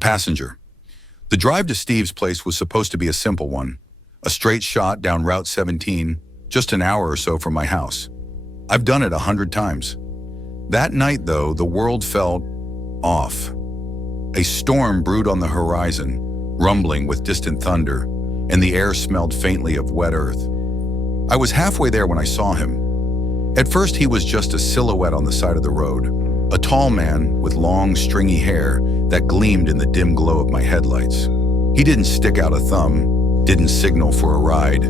passenger. The drive to Steve's place was supposed to be a simple one, a straight shot down Route 17, just an hour or so from my house. I've done it 100 times. That night, though, the world felt off. A storm brewed on the horizon, rumbling with distant thunder, and the air smelled faintly of wet earth. I was halfway there when I saw him. At first, he was just a silhouette on the side of the road, a tall man with long, stringy hair that gleamed in the dim glow of my headlights. He didn't stick out a thumb, didn't signal for a ride.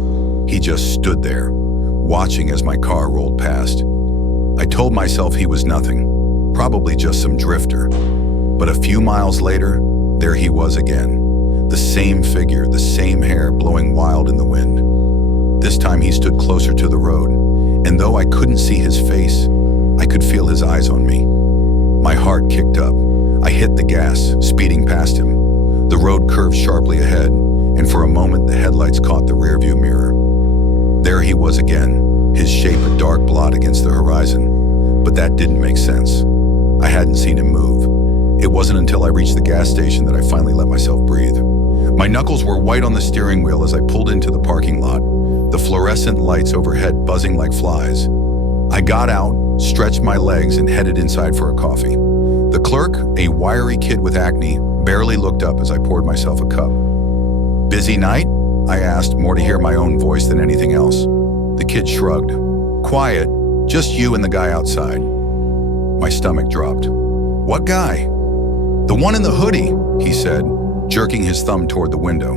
He just stood there, watching as my car rolled past. I told myself he was nothing, probably just some drifter. But a few miles later, there he was again. The same figure, the same hair blowing wild in the wind. This time he stood closer to the road, and though I couldn't see his face, I could feel his eyes on me. My heart kicked up. I hit the gas, speeding past him. The road curved sharply ahead, and for a moment the headlights caught the rearview mirror. There he was again, his shape a dark blot against the horizon. But that didn't make sense. I hadn't seen him move. It wasn't until I reached the gas station that I finally let myself breathe. My knuckles were white on the steering wheel as I pulled into the parking lot, the fluorescent lights overhead buzzing like flies. I got out, stretched my legs, and headed inside for a coffee. The clerk, a wiry kid with acne, barely looked up as I poured myself a cup. "Busy night?" I asked, more to hear my own voice than anything else. The kid shrugged. "Quiet, just you and the guy outside." My stomach dropped. "What guy?" "The one in the hoodie," he said, jerking his thumb toward the window.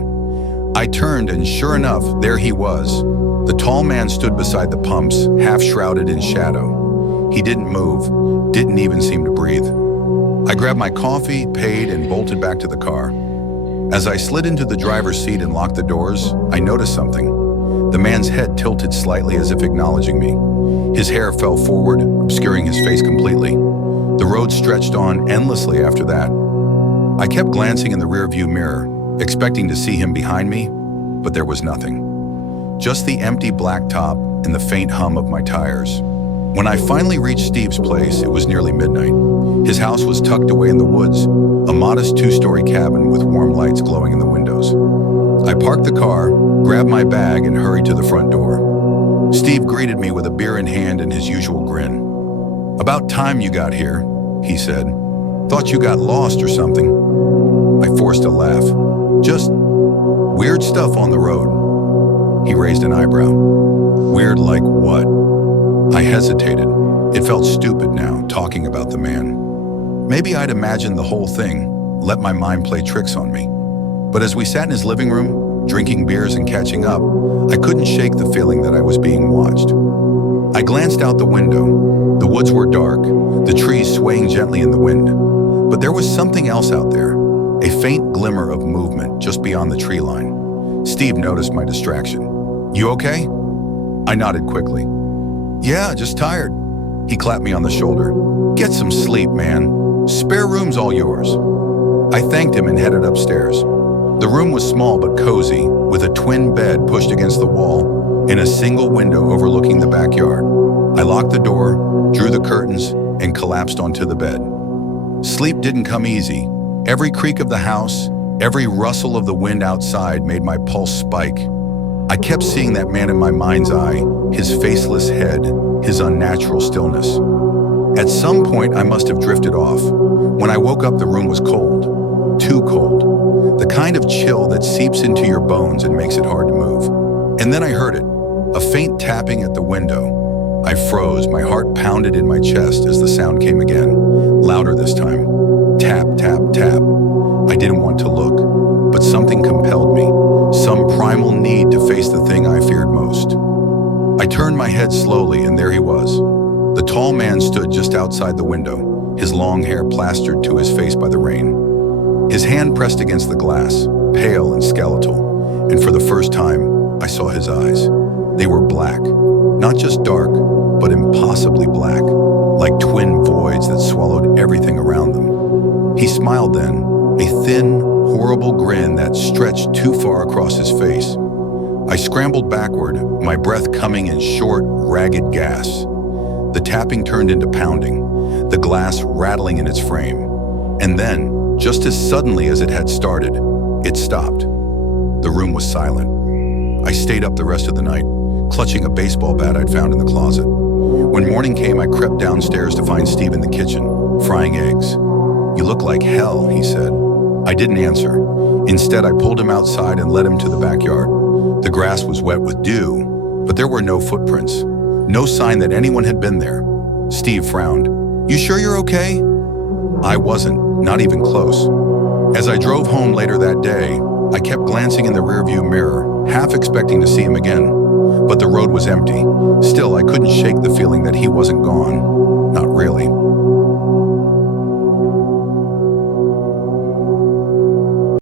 I turned, and sure enough, there he was. The tall man stood beside the pumps, half shrouded in shadow. He didn't move, didn't even seem to breathe. I grabbed my coffee, paid, and bolted back to the car. As I slid into the driver's seat and locked the doors, I noticed something. The man's head tilted slightly as if acknowledging me. His hair fell forward, obscuring his face completely. The road stretched on endlessly after that. I kept glancing in the rearview mirror, expecting to see him behind me, but there was nothing. Just the empty black top and the faint hum of my tires. When I finally reached Steve's place, it was nearly midnight. His house was tucked away in the woods, a modest 2-story cabin with warm lights glowing in the windows. I parked the car, grabbed my bag, and hurried to the front door. Steve greeted me with a beer in hand and his usual grin. "About time you got here," he said. "Thought you got lost or something." I forced a laugh. "Just weird stuff on the road." He raised an eyebrow. "Weird like what?" I hesitated. It felt stupid now, talking about the man. Maybe I'd imagined the whole thing, let my mind play tricks on me. But as we sat in his living room, drinking beers and catching up, I couldn't shake the feeling that I was being watched. I glanced out the window. The woods were dark, the trees swaying gently in the wind. But there was something else out there, a faint glimmer of movement just beyond the tree line. Steve noticed my distraction. "You okay?" I nodded quickly. "Yeah, just tired." He clapped me on the shoulder. "Get some sleep, man. Spare room's all yours." I thanked him and headed upstairs. The room was small but cozy, with a twin bed pushed against the wall and a single window overlooking the backyard. I locked the door, drew the curtains, and collapsed onto the bed. Sleep didn't come easy. Every creak of the house, every rustle of the wind outside made my pulse spike. I kept seeing that man in my mind's eye, his faceless head, his unnatural stillness. At some point, I must have drifted off. When I woke up, the room was cold. Too cold. The kind of chill that seeps into your bones and makes it hard to move. And then I heard it, a faint tapping at the window. I froze, my heart pounded in my chest as the sound came again, louder this time. Tap, tap, tap. I didn't want to look, but something compelled me, some primal need to face the thing I feared most. I turned my head slowly, and there he was. The tall man stood just outside the window, his long hair plastered to his face by the rain. His hand pressed against the glass, pale and skeletal, and for the first time, I saw his eyes. They were black, not just dark, but impossibly black, like twin voids that swallowed everything around them. He smiled then, a thin, horrible grin that stretched too far across his face. I scrambled backward, my breath coming in short, ragged gasps. The tapping turned into pounding, the glass rattling in its frame. And then, Just as suddenly as it had started, it stopped. The room was silent. I stayed up the rest of the night, clutching a baseball bat I'd found in the closet. When morning came, I crept downstairs to find Steve in the kitchen, frying eggs. "You look like hell," he said. I didn't answer. Instead, I pulled him outside and led him to the backyard. The grass was wet with dew, but there were no footprints. No sign that anyone had been there. Steve frowned. "You sure you're okay?" I wasn't, not even close. As I drove home later that day, I kept glancing in the rearview mirror, half expecting to see him again. But the road was empty. Still, I couldn't shake the feeling that he wasn't gone. Not really.